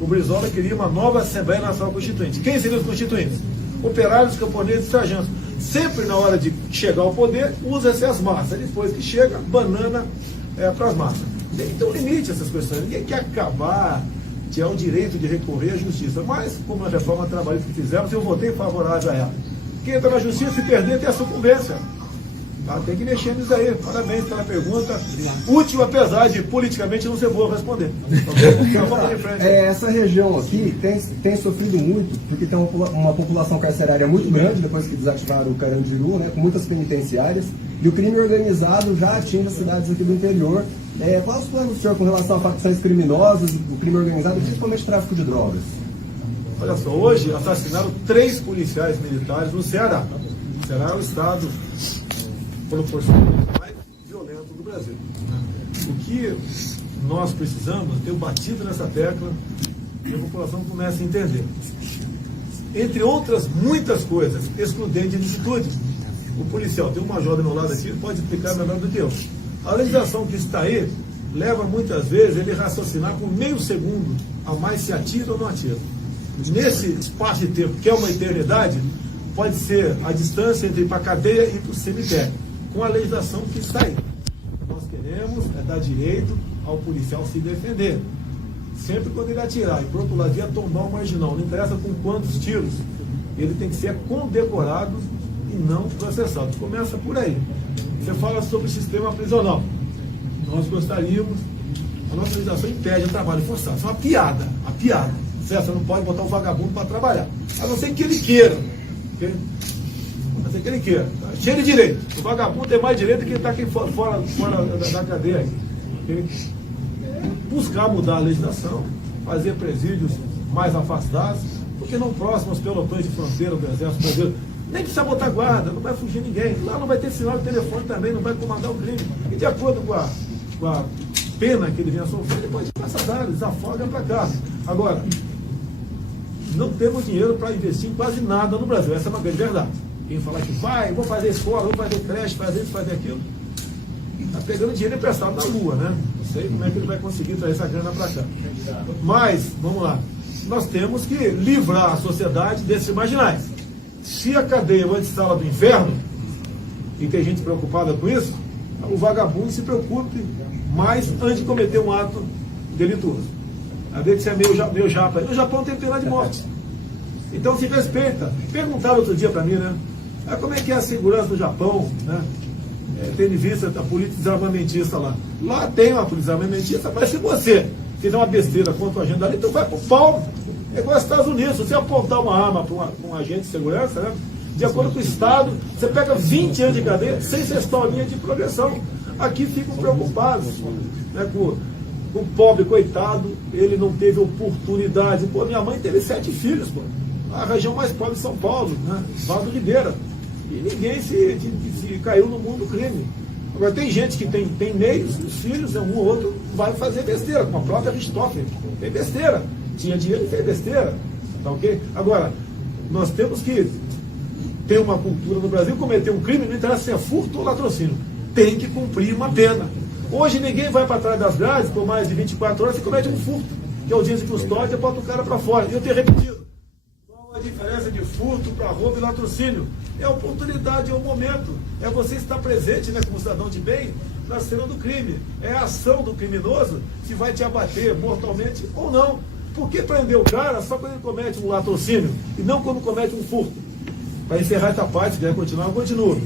O Brizola queria uma nova Assembleia Nacional Constituinte. Quem seriam os constituintes? Operários, camponeses e sargentos. Sempre na hora de chegar ao poder, usa-se as massas. Depois que chega, banana para as massas. Tem que ter um limite a essas questões. Ninguém quer acabar de ter o direito de recorrer à justiça. Mas, como a reforma trabalhista que fizemos, eu votei favorável a ela. Quem entra na justiça, se perder, tem a sucumbência. Tem que mexer nisso aí. Parabéns pela pergunta. Útil, apesar de politicamente não ser boa responder. Então, vamos de frente. Essa região aqui tem sofrido muito, porque tem uma população carcerária muito grande, depois que desativaram o Carandiru, com muitas penitenciárias, e o crime organizado já atinge as cidades aqui do interior. Qual é o plano do senhor com relação a facções criminosas, o crime organizado, principalmente tráfico de drogas? Olha só, hoje assassinaram 3 policiais militares no Ceará. O Ceará é o estado proporcionalmente mais violento do Brasil. O que nós precisamos, ter batido nessa tecla, e a população começa a entender. Entre outras muitas coisas, excludente de atitude. O policial, tem um major do meu lado aqui, pode explicar melhor do que eu. A legislação que está aí leva muitas vezes ele raciocinar por meio segundo a mais se atira ou não atira. Nesse espaço de tempo, que é uma eternidade, pode ser a distância entre ir para a cadeia e ir para o cemitério, com a legislação que está aí. Nós queremos dar direito ao policial se defender. Sempre quando ele atirar e por outro lado ia tombar o marginal, não interessa com quantos tiros, ele tem que ser condecorado e não processado. Começa por aí. Você fala sobre o sistema prisional. Nós gostaríamos, a nossa legislação impede o trabalho forçado. Isso é uma piada. Você não pode botar um vagabundo para trabalhar. A não ser que ele queira. Okay? A não ser que ele queira. Tá? Cheio de direito. O vagabundo tem mais direito do que ele está aqui fora da cadeia. Okay? Buscar mudar a legislação, fazer presídios mais afastados, porque não próximos aos pelotões de fronteira do Exército Brasileiro. Nem precisa botar guarda, não vai fugir ninguém. Lá não vai ter sinal de telefone também, não vai comandar o crime. E de acordo com a pena que ele venha sofrer, ele pode passar dar, desafoga para cá. Agora, não temos dinheiro para investir em quase nada no Brasil. Essa é uma grande verdade. Quem falar que vou fazer escola, vou fazer creche, fazer isso, fazer aquilo, está pegando dinheiro emprestado na lua, né? Não sei como é que ele vai conseguir trazer essa grana para cá. Mas, vamos lá, nós temos que livrar a sociedade desses marginais. Se a cadeia é uma antessala do inferno, e tem gente preocupada com isso, o vagabundo se preocupe mais antes de cometer um ato delituoso. A ver que você é meio japa. No Japão tem pena de morte. Então se respeita. Perguntaram outro dia para mim, né? Como é que é a segurança do Japão, né? Tendo em vista a política desarmamentista lá. Lá tem uma política desarmamentista, mas se você fizer uma besteira contra o agente da lei, então vai pro pau. É igual aos Estados Unidos. Se você apontar uma arma para um agente de segurança, né? De acordo com o Estado, você pega 20 anos de cadeia sem ser historinha de progressão. Aqui ficam preocupados, né, com o pobre coitado, ele não teve oportunidade. Pô, minha mãe teve 7 filhos, pô. A região mais pobre de São Paulo, né? Vado Ribeira. E ninguém se caiu no mundo do crime. Agora tem gente que tem meios, os filhos, um ou outro vai fazer besteira, como a própria Richthofen. Tem besteira. Tinha dinheiro e fez besteira. Tá ok? Agora, nós temos que ter uma cultura no Brasil, cometer um crime, não interessa se é furto ou latrocínio. Tem que cumprir uma pena. Hoje ninguém vai para trás das grades por mais de 24 horas e comete um furto, que é o dia de custódia, bota o cara para fora. E eu tenho repetido. Qual a diferença de furto para roubo e latrocínio? É a oportunidade, é o momento. É você estar presente, né, como cidadão de bem na cena do crime. É a ação do criminoso se vai te abater mortalmente ou não. Por que prender o cara só quando ele comete um latrocínio e não quando comete um furto? Para encerrar essa parte, se quiser continuar, eu continuo.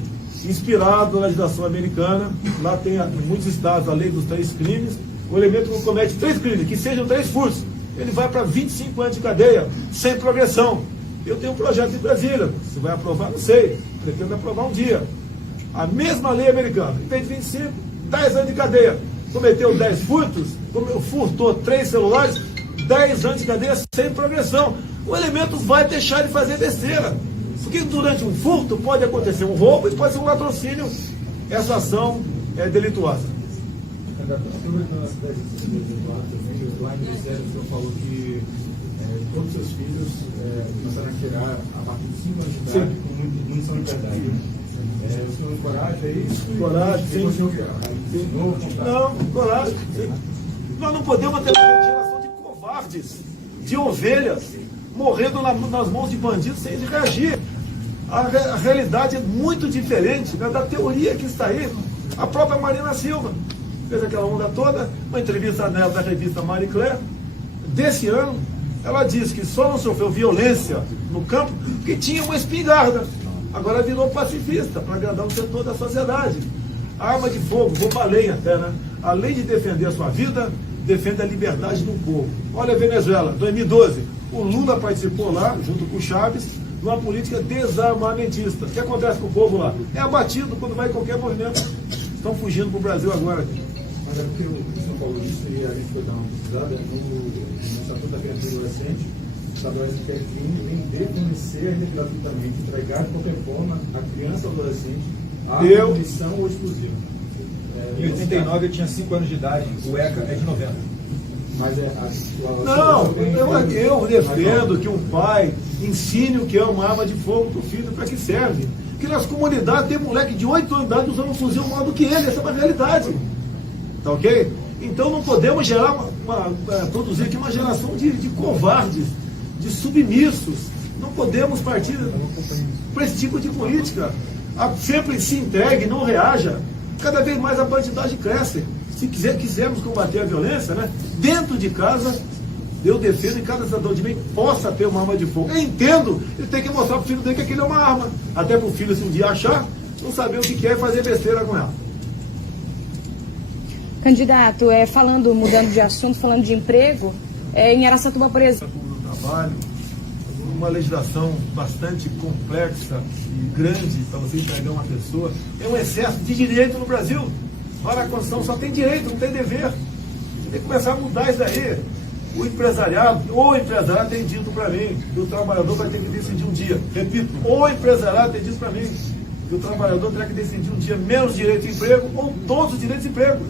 Inspirado na legislação americana, lá tem em muitos estados a lei dos 3 crimes, o elemento que comete 3 crimes, que sejam 3 furtos, ele vai para 25 anos de cadeia, sem progressão. Eu tenho um projeto em Brasília, se vai aprovar, não sei, pretendo aprovar um dia. A mesma lei americana, em vez de 25, 10 anos de cadeia. Cometeu 10 furtos, furtou 3 celulares, 10 anos de cadeia sem progressão. O elemento vai deixar de fazer besteira. Porque durante um furto pode acontecer um roubo e pode ser um latrocínio. Essa ação é delituosa. Aproveitando a cidade lá em Ministério, o senhor falou que todos os seus filhos começaram a tirar a partir de 5 anos de idade com munição de verdade. O senhor encoraja isso? Coragem, sim. Não, coragem, sim. Nós não podemos ter uma geração de covardes, de ovelhas, morrendo nas mãos de bandidos sem reagir. A realidade é muito diferente, né, da teoria que está aí. A própria Marina Silva fez aquela onda toda, uma entrevista nela da revista Marie Claire, desse ano. Ela disse que só não sofreu violência no campo porque tinha uma espingarda. Agora virou pacifista, para agradar o setor da sociedade. A arma de fogo, rouba a lenha até, né? Além de defender a sua vida, defende a liberdade do povo. Olha a Venezuela, 2012. O Lula participou lá, junto com o Chaves, de uma política desarmamentista. O que acontece com o povo lá? É abatido quando vai em qualquer movimento. Estão fugindo para o Brasil agora. Mas é porque o senhor falou isso e a gente foi dar uma pesquisada no Estatuto da Criança e Adolescente. estabelece que é crime vender, fornecer ainda gratuitamente, entregar de qualquer forma a criança ou adolescente a munição ou explosivo. Em 89 eu tinha 5 anos de idade, o ECA é de 90. Mas não, eu defendo que um pai ensine o que é uma arma de fogo para o filho, para que serve. Porque nas comunidades tem moleque de 8 anos de idade usando um fuzil maior do que ele, essa é uma realidade. Tá ok? Então não podemos gerar produzir aqui uma geração de covardes, de submissos. Não podemos partir para esse tipo de política. Sempre se entregue, não reaja. Cada vez mais a bandidagem cresce. Se quisermos combater a violência, né, dentro de casa, eu defendo que cada cidadão de bem possa ter uma arma de fogo. Eu entendo, ele tem que mostrar para o filho dele que aquilo é uma arma. Até para o filho, se um dia achar, não saber o que é e fazer besteira com ela. Candidato, mudando de assunto, falando de emprego, em Araçatuba, por exemplo. Trabalho, uma legislação bastante complexa e grande para você enxergar uma pessoa. É um excesso de direito no Brasil. Olha, a Constituição só tem direito, não tem dever. Tem que começar a mudar isso daí. O empresariado tem dito para mim que o trabalhador vai ter que decidir um dia. Repito, o empresariado tem dito para mim que o trabalhador terá que decidir um dia menos direito de emprego ou todos os direitos de emprego.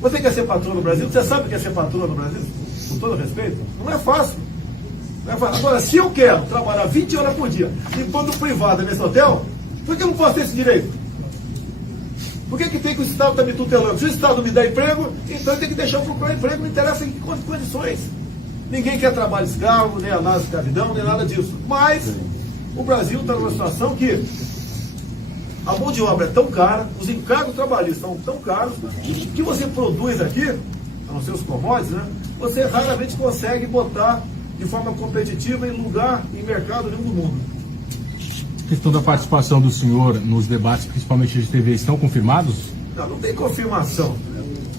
Você quer ser patrão no Brasil? Você sabe o que é ser patrão no Brasil? Com todo respeito? Não é fácil. Não é fácil. Agora, se eu quero trabalhar 20 horas por dia enquanto privado nesse hotel, por que eu não posso ter esse direito? Por que tem que o Estado estar me tutelando? Se o Estado me dá emprego, então ele tem que deixar eu procurar emprego, não interessa em que condições. Ninguém quer trabalho escravo, nem análise de escravidão, nem nada disso. Mas o Brasil está numa situação que a mão de obra é tão cara, os encargos trabalhistas são tão caros, que você produz aqui, a não ser os commodities, né, você raramente consegue botar de forma competitiva em lugar, em mercado nenhum do mundo. A questão da participação do senhor nos debates, principalmente de TV, estão confirmados? Não tem confirmação.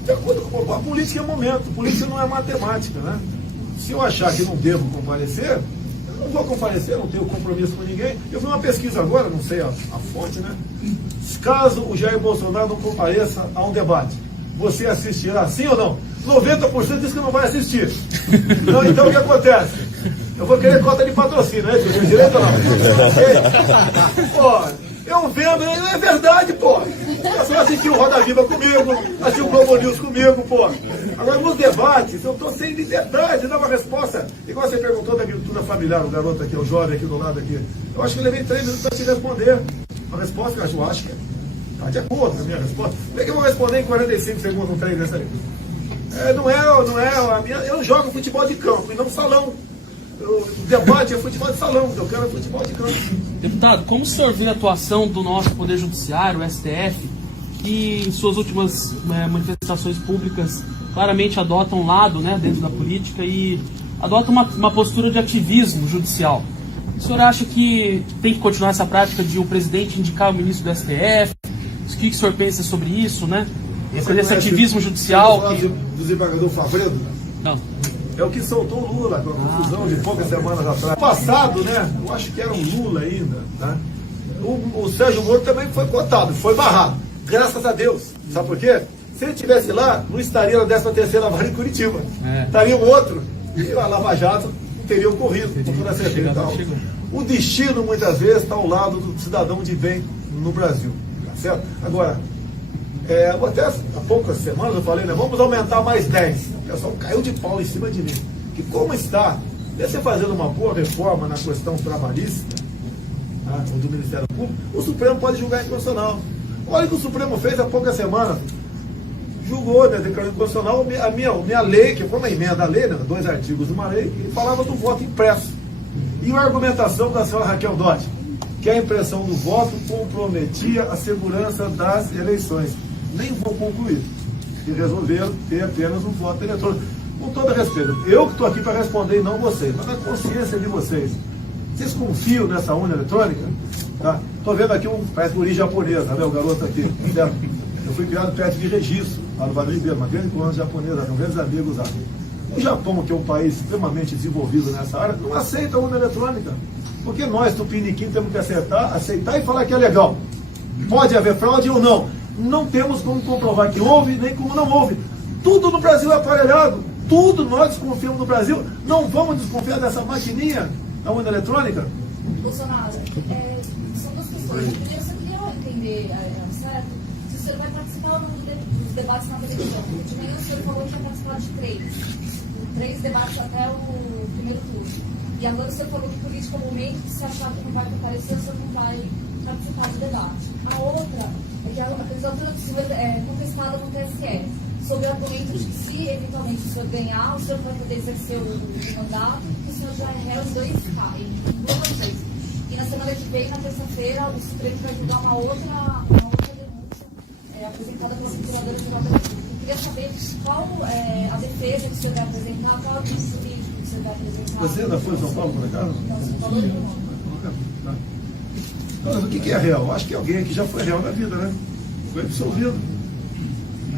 De acordo com a política é momento. Política não é matemática, né? Se eu achar que não devo comparecer, eu não vou comparecer, não tenho compromisso com ninguém. Eu vi uma pesquisa agora, não sei a fonte, né? Caso o Jair Bolsonaro não compareça a um debate, você assistirá sim ou não? 90% diz que não vai assistir. Então o que acontece? Eu vou querer cota de patrocínio, né? Tem direito ou não? Pô, eu vendo, é verdade, pô. Você assistiu o Roda Viva comigo, assistiu o Globo News comigo, pô. Agora, nos debates, eu estou sem liberdade de dar uma resposta. Igual você perguntou da agricultura familiar, o garoto aqui, o jovem aqui do lado aqui. Eu acho que eu levei 3 minutos para te responder. A resposta que eu acho que está de acordo com a minha resposta. Como é que eu vou responder em 45 segundos um trem dessa aí? Eu jogo futebol de campo e não salão. O debate é futebol de salão, eu quero futebol de campo. Deputado, como o senhor vê a atuação do nosso Poder Judiciário, o STF, que em suas últimas manifestações públicas claramente adota um lado, né, dentro da política e adota uma postura de ativismo judicial? O senhor acha que tem que continuar essa prática de o presidente indicar o ministro do STF? O que o senhor pensa sobre isso, né? Esse ativismo judicial. Do desembargador Favredo? Não. É o que soltou o Lula com a confusão de poucas semanas atrás. Passado, né? Eu acho que era um Lula ainda, né? O Sérgio Moro também foi cotado, foi barrado. Graças a Deus. Sabe por quê? Se ele estivesse lá, não estaria na 13ª Vara em Curitiba. Estaria um outro. E a Lava Jato não teria ocorrido, com toda certeza. Então, o destino, muitas vezes, está ao lado do cidadão de bem no Brasil. Tá certo? Agora, até há poucas semanas eu falei, né? Vamos aumentar mais 10. O pessoal caiu de pau em cima de mim. Que como está, você fazendo uma boa reforma na questão trabalhista, do Ministério Público, o Supremo pode julgar inconstitucional. Olha o que o Supremo fez há poucas semanas. Julgou, né, declarou inconstitucional a minha lei, que foi uma emenda à lei, né, 2 artigos de uma lei, que falava do voto impresso. E a argumentação da senhora Raquel Dodge, que a impressão do voto comprometia a segurança das eleições. Nem vou concluir. E resolveram ter apenas um voto eletrônico. Com todo respeito, eu que estou aqui para responder e não vocês, mas na consciência de vocês. Vocês confiam nessa urna eletrônica? Estou vendo aqui parece origem japonesa, né, o garoto aqui. Eu fui criado perto de Registro, lá no Vale do Ribeiro, uma grande colônia japonesa, com grandes amigos lá. O Japão, que é um país extremamente desenvolvido nessa área, não aceita a urna eletrônica. Porque nós, tupiniquim, temos que aceitar e falar que é legal. Pode haver fraude ou não. Não temos como comprovar que houve, nem como não houve. Tudo no Brasil é aparelhado. tudo nós desconfiamos no Brasil. Não vamos desconfiar dessa maquininha da urna eletrônica? Bolsonaro, são duas questões. Primeiro, eu só queria entender, certo, se o senhor vai participar ou não dos debates na televisão. De manhã o senhor falou que ia participar de três debates até o primeiro turno. E agora o senhor falou que politicamente, se achar que não vai comparecer, o senhor não vai participar do debate. A outra é que a candidatura do senhor é contestada no TSE, sobre o argumento de que se eventualmente o senhor ganhar, o senhor vai poder exercer o mandato, que o senhor já é réu em duas vezes. E na semana que vem, na terça-feira, o Supremo vai julgar uma outra denúncia apresentada pela Procuradora-Geral da República. Eu queria saber qual a defesa que o senhor vai apresentar, qual o juízo político que o senhor vai apresentar. Você ainda foi em São Paulo, por acaso? Não, São Paulo não. Mas o que é réu? Acho que alguém aqui já foi réu na vida, né? Foi absolvido.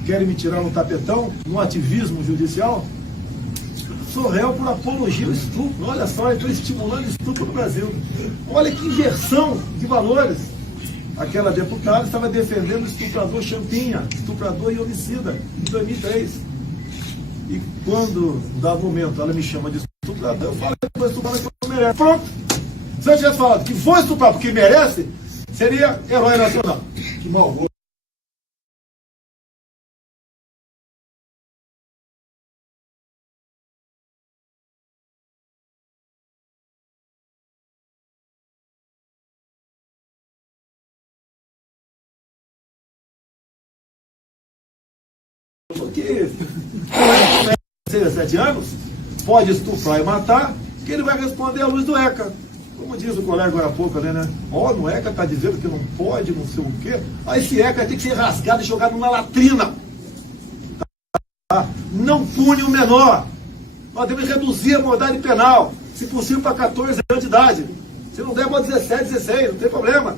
Querem me tirar no tapetão, no ativismo judicial? Sou réu por apologia ao estupro. Olha só, eu estou estimulando estupro no Brasil. Olha que inversão de valores. Aquela deputada estava defendendo o estuprador Champinha, estuprador e homicida, em 2003. E quando, dá momento, ela me chama de estuprador, eu falo que foi estuprar porque não merece. Pronto! Se eu tivesse falado que foi estuprar porque merece, seria herói nacional. Que mau gosto. Porque 17 anos pode estuprar e matar, que ele vai responder à luz do ECA. Como diz o colega agora há pouco, né? No ECA está dizendo que não pode, não sei o quê. Aí esse ECA tem que ser rasgado e jogado numa latrina. Tá? Não pune o menor. Nós devemos reduzir a modalidade penal, se possível para 14 anos de idade. Se não der, para 17, 16, não tem problema.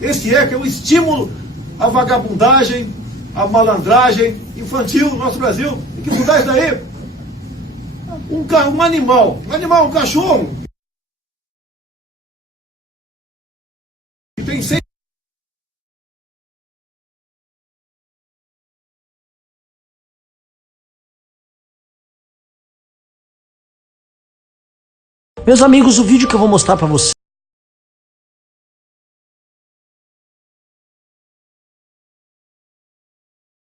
Esse ECA é um estímulo à vagabundagem, a malandragem infantil no nosso Brasil. Tem que mudar isso daí. Um animal, um cachorro, que tem 100. Meus amigos, o vídeo que eu vou mostrar para vocês